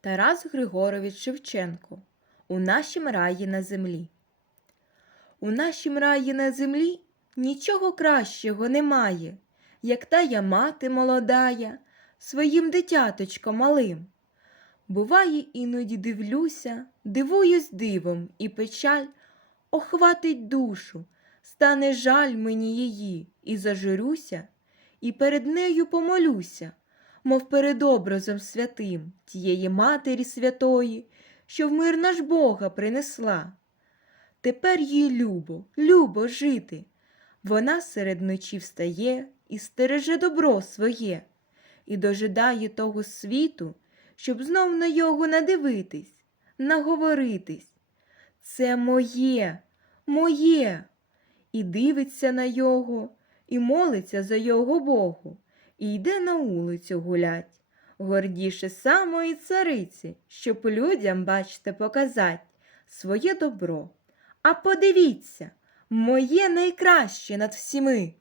Тарас Григорович Шевченко У нашім раї на землі. У нашім раї на землі нічого кращого немає, як тая мати молодая своїм дитяточком малим. Буває, іноді дивлюся, дивуюсь дивом, і печаль охватить душу, стане жаль мені її, і зажурюся, і перед нею помолюся, мов перед образом святим тієї Матері Святої, що в мир наш Бога принесла. Тепер їй любо, любо жити. Вона серед ночі встає і стереже добро своє, і дожидає того світу, щоб знов на його надивитись, наговоритись. Це моє, моє. І дивиться на його, і молиться за його Богу, і йде на вулицю гулять, гордіше самої цариці, щоб людям, бачте, показать своє добро. А подивіться, моє найкраще над всіми.